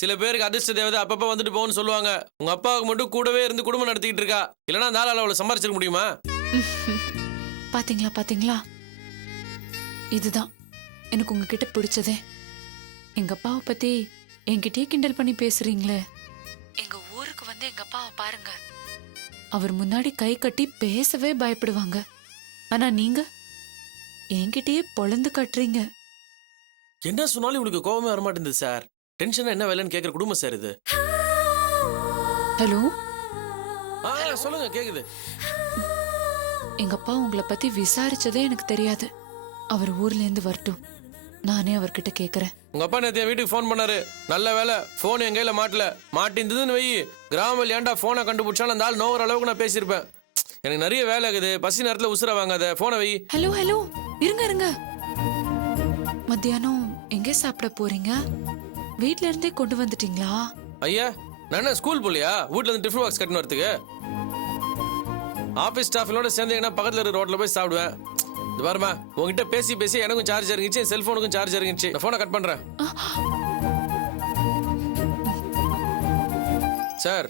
சில பேருக்கு அதிர்ஷ்ட தேவதை அப்பப்ப வந்துட்டு போகும்னு சொல்லுவாங்க. உங்க அப்பாவுக்கு மட்டும் கூடவே இருந்து குடும்பம் நடத்திக்கிட்டு இருக்கா. இல்லைன்னா அந்த ஆளால அவளை சம்பாரிச்சிட முடியுமா? பாத்தீங்களா பாத்தீங்களா, இதுதான் எனக்கு உங்ககிட்ட பிடிச்சதே. எங்க அப்பாவை பத்தி என்கிட்டயே கிண்டல் பண்ணி பேசுறீங்களே. எங்க ஊருக்கு வந்து எங்க அப்பாவை பாருங்க, அவர் முன்னாடி கை கட்டி பேசவே பயப்படுவாங்க. ஆனா நீங்க என்கிட்டயே பொழந்து கட்டுறீங்க. என்ன சொன்னாலும் இவளுக்கு கோபமே வரமாட்டேங்குது சார். டென்ஷனா என்ன வேலைன்னு கேட்குற குடும்பம் சார் இது. ஹலோ, சொல்லுங்க, கேக்குது. எங்க அப்பா உங்களை பத்தி விசாரிச்சதே எனக்கு தெரியாது. அவர் ஊர்ல இருந்து வரட்டும், நானே அவர்கிட்ட கேக்குறேன். உங்க அப்பா நேற்று வீட்டுக்கு ஃபோன் பண்ணாரு. நல்ல வேலை போன் என் கையில மாட்டிருந்ததுன்னு வை. கிராமத்தில் ஏன்டா போனை கண்டுபிடிச்சாலும் அந்த ஆள் நோகிற அளவுக்கு நான் பேசியிருப்பேன். எனக்கு நிறைய வேலை இருக்குது. பசி நேரத்தில் உசுர வாங்காத, போனை வை. ஹலோ ஹலோ, இருங்க இருங்க. மத்தியானம் எங்கே சாப்பிட போறீங்க? வீட்ல இருந்தே கொண்டு வந்துட்டீங்களா? ஐயா, நான் ஸ்கூல் போலியா? வீட்டுல இருந்து டிஃபன் பாக்ஸ் கட்டினு வரதுக்கு. ஆபீஸ் ஸ்டாஃபிலோட சேர்ந்து பக்கத்துல இருக்கிற ரோட்ல போய் சாப்பிடுவேன். இது பாருமா, உங்ககிட்ட பேசி பேசி எனக்கும் சார்ஜ் இறங்கிச்சு, செல்போனுக்கும் சார்ஜ் இறங்கிச்சு. நான் போனை கட் பண்றேன். சார்,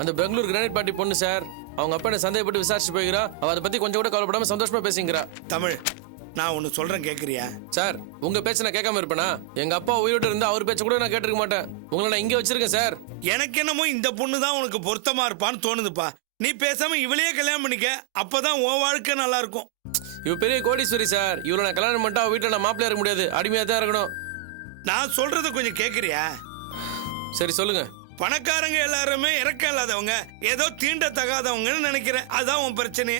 அந்த பெங்களூர் கிரானைட் பார்ட்டி பொண்ணு சார், அவங்க அப்பா என்ன சந்தேகப்பட்டு விசாரிச்சு போய்கிறா. அவ அதை பத்தி கொஞ்சம் கூட கவலைப்படாம சந்தோஷமா பேசிங்கிறா. தமிழ், நான் ஒன்னு சொல்றேன், கேக்குறியா? சார், உங்க பேச்ச நான் கேட்காம இருப்பேனா? எங்க அப்பா உயிரோட இருந்தா அவர் பேச்ச கூட நான் கேட்டிருக்க மாட்டேன். உங்களை நான் இங்கே வச்சிருக்கேன் சார். எனக்கு என்னமோ இந்த பொண்ணு தான் உனக்கு பொருத்தமா இருப்பான்னு தோணுதுப்பா. நீ பேசாம இவளையே கல்யாணம் பண்ணிக்க, அப்பதான் உன் வாழ்க்கை நல்லா இருக்கும். இவ பெரிய கோடீஸ்வரி சார். இவளை நான் கல்யாணம் பண்ணிட்டா வீட்டுல நான் மாப்பிள்ளையா இருக்க முடியாது, அடிமையா தான் இருக்கணும். நான் சொல்றது கொஞ்சம் கேக்குறியா? சரி சொல்லுங்க. பணக்காரங்க எல்லாருமே இறக்கம் இல்லாதவங்க, ஏதோ தீண்டத்தகாதவங்கன்னு நினைக்கிறேன். அதான் உன் பிரச்சனை.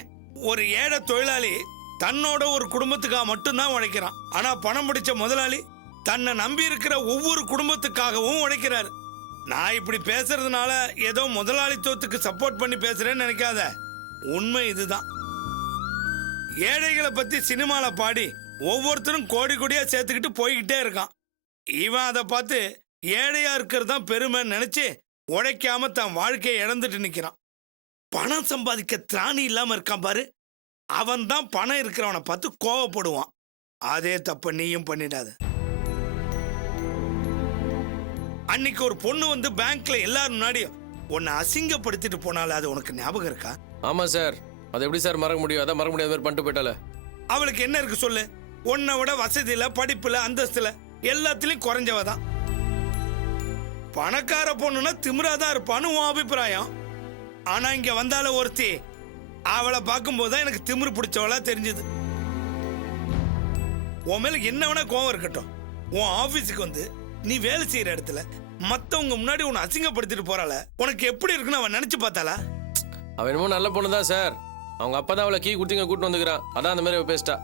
ஒரு ஏழை தொழிலாளி தன்னோட ஒரு குடும்பத்துக்காக மட்டும்தான் உழைக்கிறான். ஆனா பணம் பிடிச்ச முதலாளி தன்னை நம்பி இருக்கிற ஒவ்வொரு குடும்பத்துக்காகவும் உழைக்கிறாரு. நான் இப்படி பேசுறதுனால ஏதோ முதலாளித்துவத்துக்கு சப்போர்ட் பண்ணி பேசுறேன்னு நினைக்காத. உண்மை இதுதான். ஏழைகளை பத்தி சினிமால பாடி ஒவ்வொருத்தரும் கோடி கோடியா சேர்த்துக்கிட்டு போய்கிட்டே இருக்கான். இவன் அதை பார்த்து ஏழையா இருக்கிறது தான் பெருமை நினைச்சு உழைக்காம தன் வாழ்க்கையை இழந்துட்டு நிக்கிறான். பணம் சம்பாதிக்க திராணி இல்லாம இருக்கான் பாரு, அவன் தான் பணம் இருக்கிறவனை பார்த்து கோவப்படுவான். அதே தப்ப நீயும் பண்ணிடாத. அன்னைக்கு ஒரு பொண்ணு வந்து பேங்க்ல எல்லாரும் முன்னாடியும் உன்னை அசிங்கப்படுத்திட்டு போனால, அது உனக்கு ஞாபகம் இருக்கா? ஆமா சார். அதை எப்படி சார் மறக்க முடியும்? அதான் மறக்க முடியாத மாதிரி பண்ணிட்டு போயிட்டால. அவளுக்கு என்ன இருக்கு சொல்லு? உன்னை விட வசதியில, படிப்புல, அந்தஸ்துல எல்லாத்திலையும் குறைஞ்சவ தான். பணக்கார பொண்ணுன்னா திமிராதான் இருப்பான்னு உன் அபிப்பிராயம். ஆனா இங்க வந்தால ஒருத்தி, அவளை பார்க்கும் போதுதான் எனக்கு திமிரு பிடிச்சவளா தெரிஞ்சது. உன் மேல என்ன வேணா கோவம் இருக்கட்டும், உன் ஆபீஸுக்கு வந்து நீ வேலை செய்யற இடத்துல மத்தவங்க முன்னாடி உன்னை அசிங்கப்படுத்திட்டு போறாள, உனக்கு எப்படி இருக்குன்னு அவன் நினைச்சு பார்த்தாளா? அவன் என்னமோ நல்ல பொண்ணு தான் சார். அவங்க அப்பா தான் அவளை கீ குடுத்தீங்க கூட்டு வந்துக்கிறான். அதான் அந்த மாதிரி பேசிட்டா.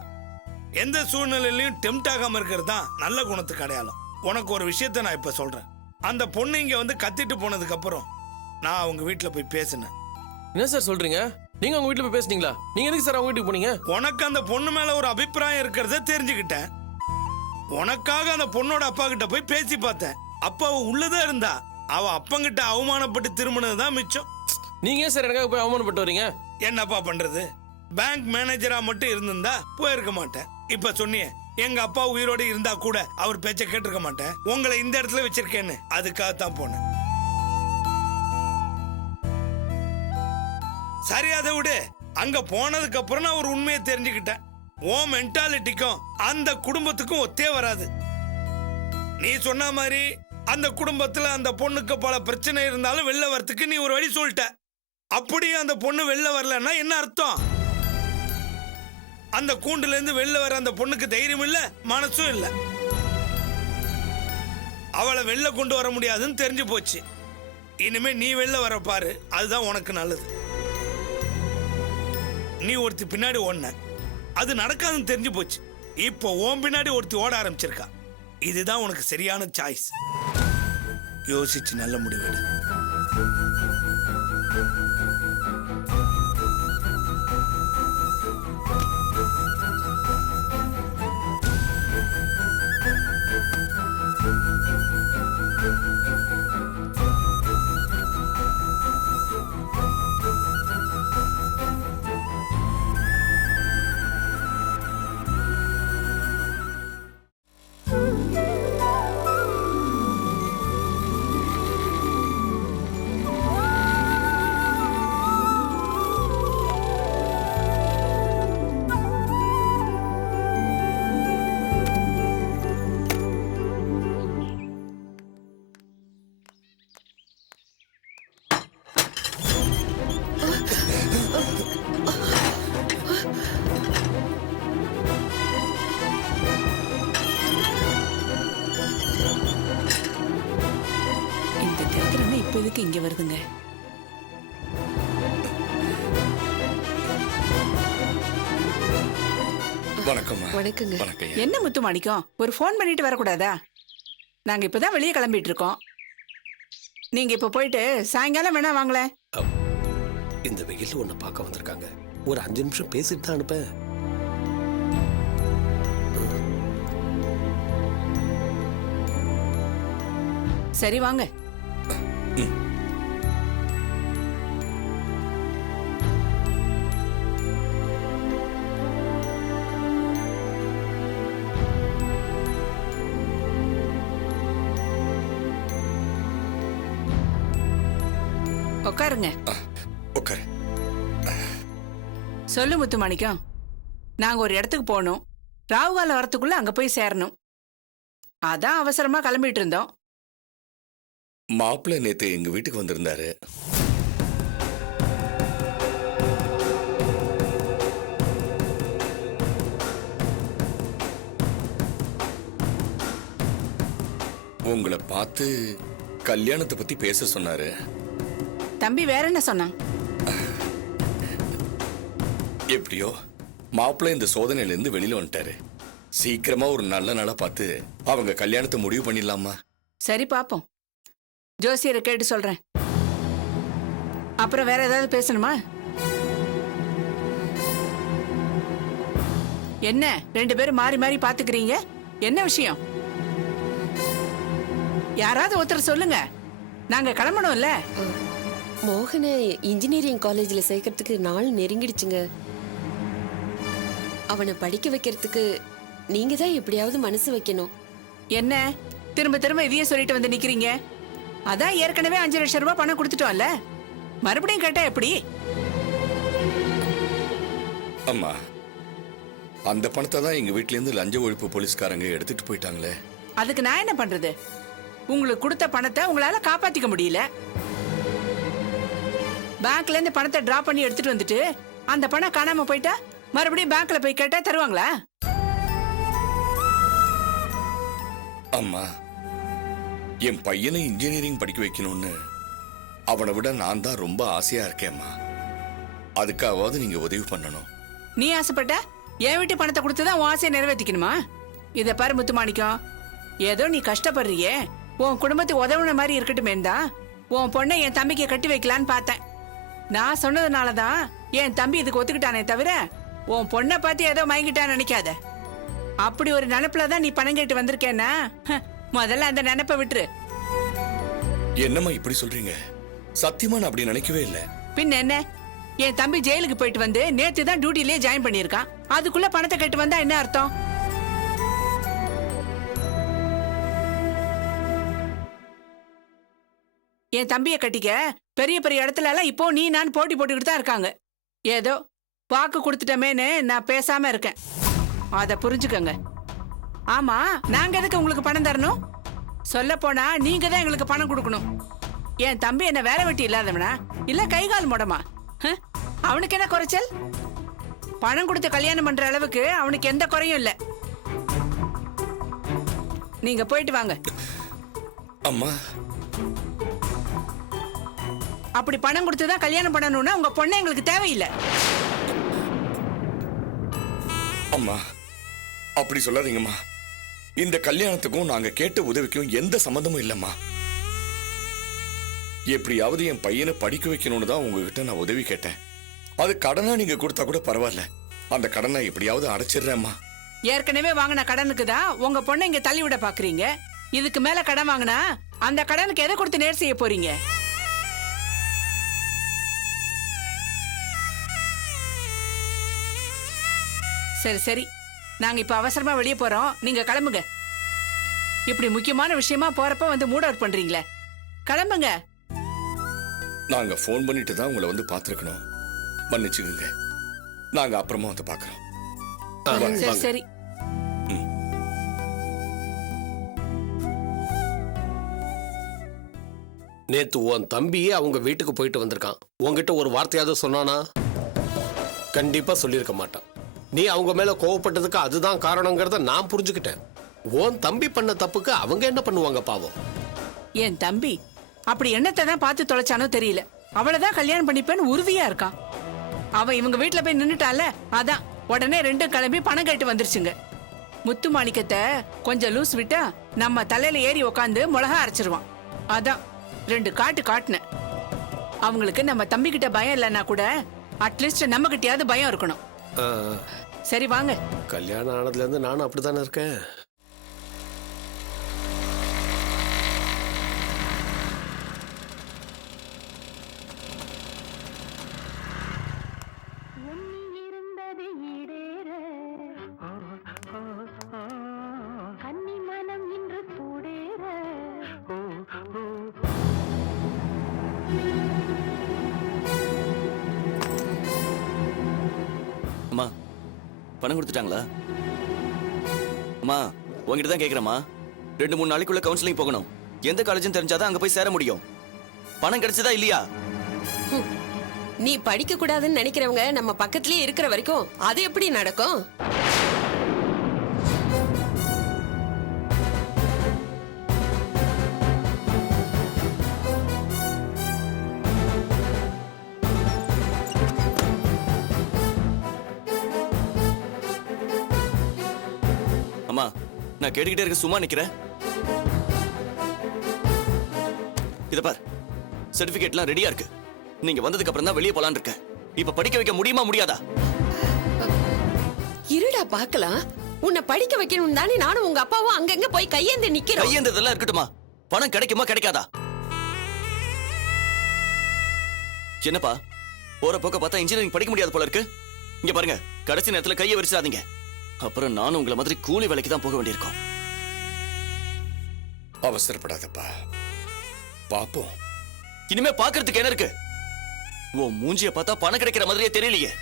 எந்த சூழ்நிலையிலையும் டெம்ட் ஆகாம இருக்கிறது தான் நல்ல குணத்துக்கு அடையாளம். உனக்கு ஒரு விஷயத்த நான் இப்ப சொல்றேன். அந்த பொண்ணு இங்க வந்து கத்திட்டு போனதுக்கு அப்புறம் நான் அவங்க வீட்டுல போய் பேசினேன். என்ன சார் சொல்றீங்க? நீங்க அவங்க வீட்டுல போய் பேசுனீங்களா? நீங்க எதுக்கு சார் அவங்க வீட்டுக்கு போனீங்க? உனக்கு அந்த பொண்ணு மேல ஒரு அபிப்பிராயம் இருக்கிறத தெரிஞ்சுக்கிட்டேன். உனக்காக அந்த பொண்ணோட அப்பா கிட்ட போய் பேசி பார்த்தேன். அப்ப அவ உள்ளதா இருந்தா. அவ அப்பங்கிட்ட அவமானப்பட்டு திரும்பினதுதான் மிச்சம். நீங்க ஏன் சார் எனக்காக போய் அவமானப்பட்டு வரீங்க? என்னப்பா பண்றது? பேங்க் மேனேஜரா மட்டும் இருந்திருந்தா போயிருக்க மாட்டேன். இப்ப சொன்னியே எங்க அப்பா உயிரோட இருந்தா கூட அவர் பேச்ச கேட்டிருக்க மாட்டேன். உங்களை இந்த இடத்துல வச்சிருக்கேன்னு அதுக்காகத்தான் போனேன். சரி, அதை விடு. அங்க போனதுக்கு அப்புறம் நான் ஒரு உண்மையை தெரிஞ்சுக்கிட்டேன். உன் மென்டாலிட்டிக்கும் அந்த குடும்பத்துக்கும் ஒத்தே வராது. நீ சொன்ன மாதிரி அந்த குடும்பத்துல அந்த பொண்ணுக்கு பல பிரச்சனை இருந்தாலும் வெளில வரத்துக்கு நீ ஒரு வழி சொல்லிட்ட. அப்படியே அந்த பொண்ணு வெளில வரலன்னா என்ன அர்த்தம்? அந்த கூண்டுல இருந்து வெளில வர அந்த பொண்ணுக்கு தைரியம் இல்ல, மனசும் இல்ல. அவளை வெளில கொண்டு வர முடியாதுன்னு தெரிஞ்சு போச்சு. இனிமே நீ வெளில வர பாரு, அதுதான் உனக்கு நல்லது. நீ ஒருத்தி பின்னாடி ஓடின, அது நடக்காதுன்னு தெரிஞ்சு போச்சு. இப்போ உன் பின்னாடி ஒருத்தி ஓட ஆரம்பிச்சிருக்கா. இதுதான் உனக்கு சரியான சாய்ஸ். யோசிச்சு நல்ல முடிவெடு. எதுக்கு இங்க வருதுங்க? வணக்கம் வணக்கங்க. வணக்கம் என்ன முத்து மாணிக்கம், ஒரு ஃபோன் பண்ணிட்டு வரக்கூடாதா? நாங்க இப்பதான் வெளியே கிளம்பிட்டு இருக்கோம். நீங்க இப்ப போயிட்டு சாயங்காலம் வேணா வாங்களே. இந்த வெயில்ல உன்னை பார்க்க வந்திருக்காங்க, ஒரு 5 நிமிஷம் பேசிட்டு தான் அனுப்பேன். சரி வாங்க. உட்காருங்க. உட்காரு. சொல்லு முத்து மாணிக்கம். நாங்க ஒரு இடத்துக்கு போகணும். ராகுகாலம் வரத்துக்குள்ள அங்க போய் சேரணும். அதான் அவசரமா கிளம்பிட்டு இருந்தோம். மாப்பிள்ளை நேத்து எங்க வீட்டுக்கு வந்திருந்தாரு. உங்களை பார்த்து கல்யாணத்தை பத்தி பேச சொன்னாரு. தம்பி வேற என்ன சொன்னான்? எப்படியோ மாப்பிள்ளை இந்த சோதனையில இருந்து வெளியில வந்துட்டாரு. சீக்கிரமா ஒரு நல்ல நாளா பார்த்து அவங்க கல்யாணத்தை முடிவு பண்ணிடலாமா? சரி பாப்போம். ஜோசியரை கேட்டு சொல்றேன். அப்புறம் வேற ஏதாவது பேசணுமா? என்ன 2 பேரும் மாறி மாறி பாத்துக்கிறீங்க? என்ன விஷயம்? யாராவது ஒருத்தர் சொல்லுங்க, நாங்க கிளம்பணும்ல. மோகனை இன்ஜினியரிங் காலேஜ்ல சேர்க்கறதுக்கு நாள் நெருங்கிடுச்சுங்க. அவனை படிக்க வைக்கிறதுக்கு நீங்க தான் எப்படியாவது மனசு வைக்கணும். என்ன திரும்ப திரும்ப இதையே சொல்லிட்டு வந்து நிக்கிறீங்க? அதான் ஏற்கனவே 5 லட்சம் ரூபாய் பணம் கொடுத்துட்டோம்ல, மறுபடியும் கேட்டா எப்படி? அம்மா, அந்த பணத்தை தான் எங்க வீட்ல இருந்து லஞ்ச ஒழிப்பு போலீஸ்காரங்க எடுத்துட்டு போயிட்டாங்களே. அதுக்கு நான் என்ன பண்றது? உங்களுக்கு கொடுத்த பணத்தை உங்களால காப்பாத்திக்க முடியல. பேங்க்ல இருந்து பணத்தை டிரா பண்ணி எடுத்துட்டு வந்துட்டு அந்த பணம் காணாம போயிட்டா மறுபடியும் பேங்க்ல போய் கேட்டா தருவாங்களா? அம்மா, என் பையனை இன்ஜினியரிங் படிக்க வைக்கணும்னு அவனை விட நான் தான் ரொம்ப ஆசையா இருக்கேம்மா. அதுக்காவது நீங்க உதவி பண்ணணும். நீ ஆசைப்பட்ட என் வீட்டு பணத்தை கொடுத்துதான் உன் ஆசையை நிறைவேற்றிக்கணுமா? இத பாரு முத்துமாணிக்கம், ஏதோ நீ கஷ்டப்படுறியே, உன் குடும்பத்துக்கு உதவுன மாதிரி இருக்கட்டுமே தான் உன் பொண்ணை என் தம்பிக்கு கட்டி வைக்கலான்னு பார்த்தேன். நான் சொன்னதுனாலதான் என் தம்பி இதுக்கு ஒத்துக்கிட்டானே தவிர உன் பொண்ணை பார்த்து ஏதோ மயங்கிட்டான்னு நினைக்காத. அப்படி ஒரு நினைப்புல தான் நீ பணம் கேட்டு வந்திருக்கேன்னா முதல்ல அந்த நினைப்பை விட்டுரு. என்னம்மா இப்படி சொல்றீங்க? சத்தியமா நான் அப்படி நினைக்கவே இல்லை. பின்ன என்ன, என் தம்பி ஜெயிலுக்கு போயிட்டு வந்து நேத்து தான் டியூட்டிலேயே ஜாயின் பண்ணியிருக்கான். அதுக்குள்ள பணத்தை கேட்டு வந்தா என்ன அர்த்தம்? என் தம்பியை கட்டிக்க பெரிய பெரிய இடத்துல எல்லாம் இப்போ நீ நான் போட்டி போட்டுக்கிட்டு தான் இருக்காங்க. ஏதோ வாக்கு கொடுத்துட்டமேன்னு நான் பேசாம இருக்கேன். அத புரிஞ்சுக்கங்க. ஆமா, நாங்க எதுக்கு உங்களுக்கு பணம் தரணும்? சொல்ல போனா நீங்க தான் எங்களுக்கு பணம் கொடுக்கணும். என் தம்பி என்ன வேலை வெட்டி இல்லாதவனா இல்ல கைகால் முடமா? அவனுக்கு என்ன குறைச்சல்? பணம் கொடுத்து கல்யாணம் பண்ற அளவுக்கு அவனுக்கு எந்த குறையும் இல்ல. நீங்க போயிட்டு வாங்க. அம்மா, அப்படி பணம் கொடுத்துதான் கல்யாணம் பண்ணணும்னா உங்க பொண்ணை எங்களுக்கு தேவையில்லை. அம்மா, அப்படி சொல்லாதீங்கம்மா. இந்த கல்யாணத்துக்கும் நாங்க கேட்ட உதவிக்கும் எந்த சம்பந்தமும் இல்லம்மா. எப்படியாவது என் பையனை படிக்க வைக்கணும்னு தான் உங்ககிட்ட நான் உதவி கேட்டேன். அது கடனா நீங்க கொடுத்தா கூட பரவாயில்ல. அந்த கடனை எப்படியாவது அடைச்சிடுறேம்மா. ஏற்கனவே வாங்கின கடனுக்கு தான் உங்க பொண்ணை இங்க தள்ளி விட பாக்குறீங்க. இதுக்கு மேல கடன் வாங்கினா அந்த கடனுக்கு எதை கொடுத்து நேர் செய்ய போறீங்க? சரி சரி, நாங்க இப்ப அவசரமா வெளியே போறோம், நீங்க கிளம்புங்க. இப்படி முக்கியமான விஷயமா போறப்ப வந்து மூட் அவுட் பண்றீங்களே, கிளம்புங்க. நாங்க போன் பண்ணிட்டு தான் உங்களை வந்து பாத்துருக்கணும். மன்னிச்சுக்குங்க. நாங்க அப்புறமா வந்து பாக்குறோம். சரி சரி. நேத்து உன் தம்பியே அவங்க வீட்டுக்கு போயிட்டு வந்திருக்கான். உன்கிட்ட ஒரு வார்த்தையாவது சொன்னானா? கண்டிப்பா சொல்லியிருக்க மாட்டான். நீ அவங்க மேல கோவப்பட்டதுக்கு அதுதான் காரணங்கிறத நான் புரிஞ்சுக்கிட்டேன். உன் தம்பி பண்ண தப்புக்கு அவங்க என்ன பண்ணுவாங்க பாவம்? என் தம்பி அப்படி என்னத்தை தான் பார்த்து தொலைச்சானோ தெரியல. அவளைதான் கல்யாணம் பண்ணிப்பேன்னு உறுதியா இருக்கான். அவ இவங்க வீட்டுல போய் நின்னுட்டால, அதான் உடனே ரெண்டும் கிளம்பி பணம் கேட்டு வந்துருச்சுங்க. முத்து மாணிக்கத்தை கொஞ்சம் லூஸ் விட்டா நம்ம தலையில ஏறி உக்காந்து மிளகா அரைச்சிருவான். அதான் 2 காட்டு காட்டுனேன். அவங்களுக்கு நம்ம தம்பி கிட்ட பயம் இல்லைன்னா கூட அட்லீஸ்ட் நம்ம கிட்டயாவது பயம் இருக்கணும். சரி வாங்க. கல்யாணம் ஆனதுல இருந்து நானும் அப்படித்தானே இருக்கேன். அம்மா பணம் கொடுத்துட்டாங்களா? அம்மா உங்ககிட்ட தான் கேட்குறேம்மா. 2-3 நாளைக்குள்ள கவுன்சிலிங் போகணும். எந்த காலேஜும் தெரிஞ்சாதான் அங்க போய் சேர முடியும். பணம் கிடைச்சதா இல்லையா? நீ படிக்க கூடாதுன்னு நினைக்கிறவங்க நம்ம பக்கத்துலயே இருக்கிற வரைக்கும் அது எப்படி நடக்கும்? அம்மா நான் கேட்டுக்கிட்டே இருக்க சும்மா நிக்கிறேன். இத பார், சர்டிபிகேட்லாம் ரெடியா இருக்கு. நீங்க வந்ததுக்கு அப்புறம் தான் வெளியே போலான்னு இருக்கேன். இப்ப படிக்க வைக்க முடியுமா முடியாதா? இருடா பாக்கலாம். உன்னை படிக்க வைக்கணும் தானே நானும் உங்க அப்பாவும் அங்கங்க போய் கையேந்து நிக்கிறோம். கையேந்ததெல்லாம் இருக்கட்டுமா, பணம் கிடைக்குமா கிடைக்காதா? என்னப்பா போற போக்க பார்த்தா இன்ஜினியரிங் படிக்க முடியாது போல இருக்கு. இங்க பாருங்க, கடைசி நேரத்துல கையை விரிச்சாதீங்க. அப்புறம் நானும் உங்களை மாதிரி கூலி வேலைக்கு தான் போக வேண்டியிருக்கும். அவசரப்படாதப்பா, பாப்போம். இனிமே பாக்குறதுக்கு என்ன இருக்கு? உன் மூஞ்சிய பார்த்தா பணம் கிடைக்கிற மாதிரியே தெரியலையே.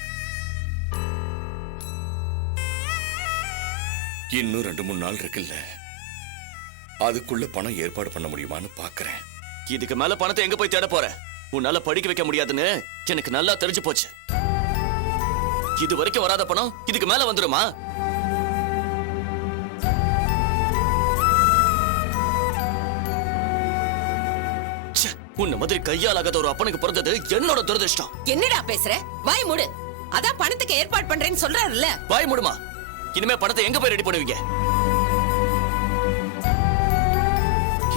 இன்னும் 2-3 நாள் இருக்குல்ல, அதுக்குள்ள பணம் ஏற்பாடு பண்ண முடியுமான்னு பாக்குறேன். இதுக்கு மேல பணத்தை எங்க போய் தேட போற? உன்னால படிக்க வைக்க முடியாதுன்னு எனக்கு நல்லா தெரிஞ்சு போச்சு. இது வரைக்கும் வராத பணம் இதுக்கு மேல வந்துருமா? உன்ன மாதிரி கையாலாகாத ஒரு அப்பனுக்கு பிறந்தது என்னோட துரதிருஷ்டம். என்னடா பேசுற? வாய் மூடு. அதான் பணத்துக்கு ஏற்பாடு பண்றேன்னு சொல்றாருல்ல. வாய் மூடுமா. இனிமே பணத்தை எங்க போய் ரெடி பண்ணுவீங்க?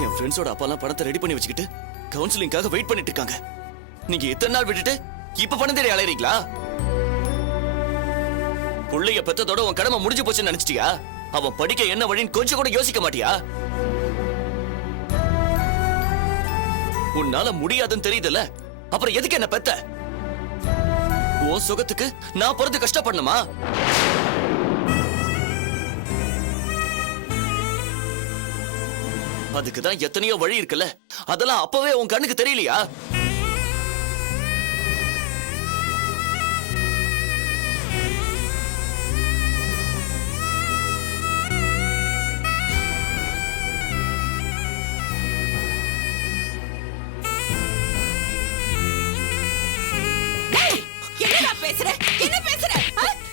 என் ஃப்ரெண்ட்ஸோட அப்பாலாம் பணத்தை ரெடி பண்ணி வச்சுக்கிட்டு கவுன்சிலிங்காக வெயிட் பண்ணிட்டு இருக்காங்க. நீங்க இத்தனை நாள் விட்டுட்டு இப்ப பணம் தேடி அலையறீங்களா? புள்ளைய பெத்ததோட உன் கடமை முடிஞ்சு போச்சுன்னு நினைச்சிட்டியா? அவன் படிக்க என்ன வழின்னு கொஞ்சம் கூட யோசிக்க மாட்டியா? உன்னால முடியாதுன்னு தெரியுதுல்ல, அப்புறம் எதுக்கு என்ன பெத்த? உன் சுகத்துக்கு நான் பிறந்து கஷ்டப்படணுமா? அதுக்குதான் எத்தனையோ வழி இருக்குல்ல, அதெல்லாம் அப்பவே உன் கண்ணுக்கு தெரியலையா? என்னடா பேசுற? என்ன பேசுற?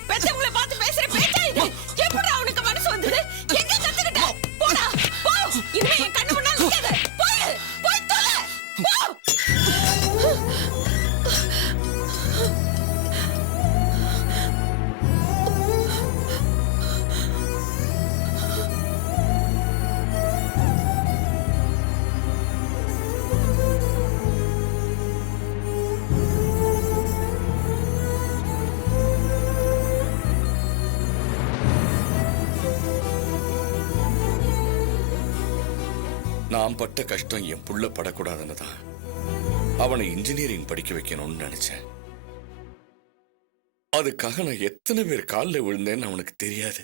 பெத்தவங்கள பார்த்து பேசுற பேச்சா இது? எப்படிடா உனக்கு மனசு வந்தது? எங்க கத்துக்கிட்ட? போடா போ. இனிமே என் கண்ணு முன்னால நிக்காத. போய் தொலை. போ. நான் பட்ட கஷ்டம் என் புள்ள படக்கூடாதுன்னு தான் அவனை இன்ஜினியரிங் படிக்க வைக்கணும்னு நினைச்சேன். அதுக்காக நான் எத்தனை பேர் காலில் விழுந்தேன்னு அவனுக்கு தெரியாது.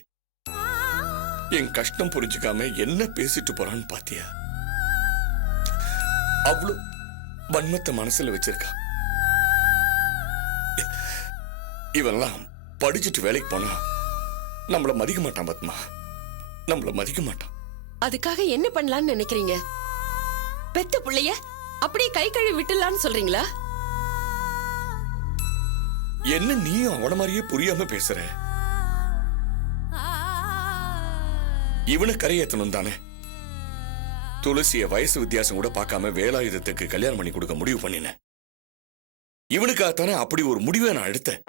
என் கஷ்டம் புரிஞ்சுக்காம என்ன பேசிட்டு போறான்னு பாத்தியா? அவ்வளவு வன்மத்தை மனசுல வச்சிருக்கான். இவெல்லாம் படிச்சுட்டு வேலைக்கு போனா நம்மள மதிக்க மாட்டான் பத்மா, நம்மள மதிக்க மாட்டான். அதுக்காக என்ன பண்ணலாம்னு நினைக்கிறீங்க? பெத்த புள்ளைய அப்படியே கை கழுவி விட்டுலான்னு சொல்றீங்களா? என்ன நீயும் அவன மாதிரியே புரியாம பேசுற? இவனை கரையேத்தணும் தானே? துளசிய வயசு வித்தியாசம் கூட பார்க்காம வேலாயுதத்துக்கு கல்யாணம் பண்ணி கொடுக்க முடிவு பண்ணினேன். இவனுக்காகத்தானே அப்படி ஒரு முடிவை நான் எடுத்தேன்.